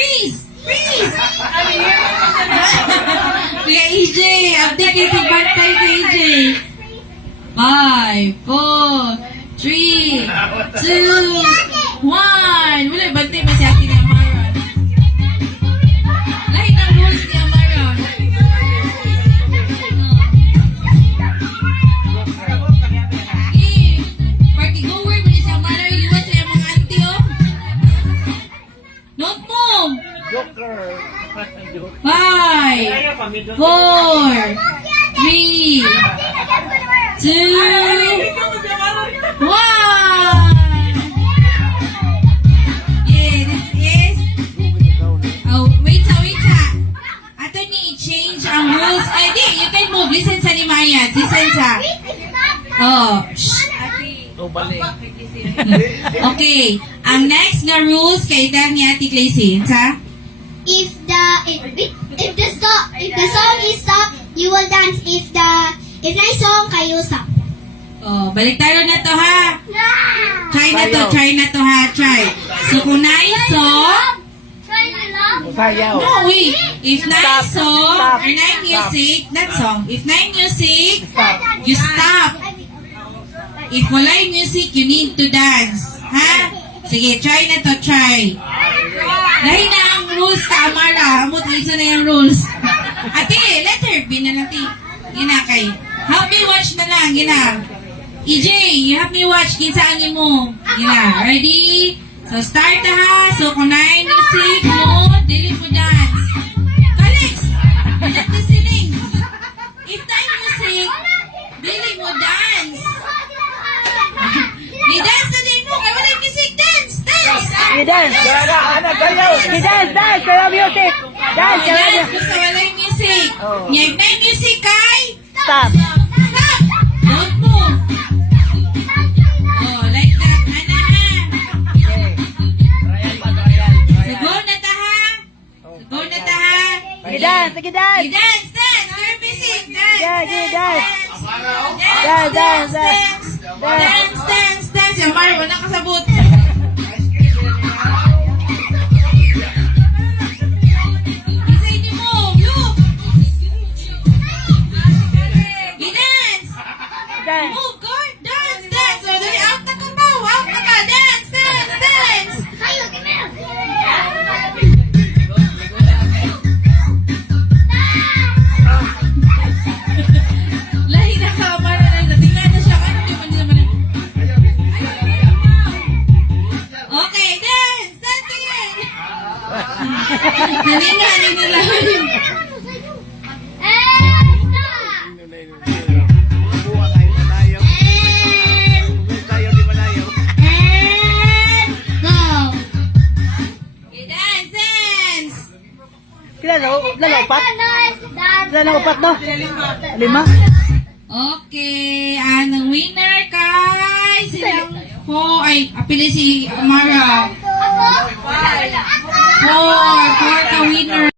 Freeze! Freeze! Kuya EJ, update kayo sa bantay kay EJ. 5, 4, 3, 2, 1. Wala, bantay ba si Ate ni Amara? Lahat ng rules ni Amara. Party goer mo ni si Amara. Iwan sa mga auntie, oh. Don't move. 5, 4, 3, 2, 1. Yeah, this is... Oh, wait sa. Ato ni i-change ang rules. Ay, di, you can move. Listen sa ni Maya. Listen sa. Oh, shh. Okay. Ang next na rules kay Dan ni Ate Claysin, sa? If the song is stop, you will dance. If na song, kayo stop. Oh, balik tayo na to, ha? Try na to, ha? Try. So, kung na-song, no, wait. If na-song, or na-music, that song. If na-music, you stop. If wala yung music, you need to dance. Ha? Sige, try na to, try. Dahil na ang rules ka, Amara. Amot, isa na yung rules. Ate, letter B na natin. Gina kay. Help me watch na lang, gina. EJ, you help me watch. Kinsaan mo. Gina, ready? So, start na ha. So, kung na yung music mo, dili mo dance. Alex, bilat na siling. If na yung music, dili mo dance. Di-dance na din mo. Kaya wala yung music. Dance! Dance! I-dance! I-dance! Dance! Kaya music! Dance! Kaya Dance! music! Basta wala yung music. Oh. If na yung music, kay... Stop! Stop! Don't move. Oh, like that. Ana ha. So, go na ta ha. Go na ta ha. Sige dance! Sige dance! I-dance! Dance! Your music! Dance! Yeah, yeah, dance. Dance! Dance! Dance! Dance! Dance! Yung Mario, wala kasabot. Isa hindi mo. Look! I-dance! Dance! Move, go! Dance! Dance! So, dali, out na ka ba? Out na ka! Dance! Dance! Dance! Kayo, come Lahi na ka, Amara na. Tingnan na siya. Ano di man naman? Okay, dance! Dance again! Dali nga, dali na lang. Okay, dance! Dance! Lalopat? Lalopat no? Lima? Okay, ang winner kay silang apili si Amara. 4 ka winner.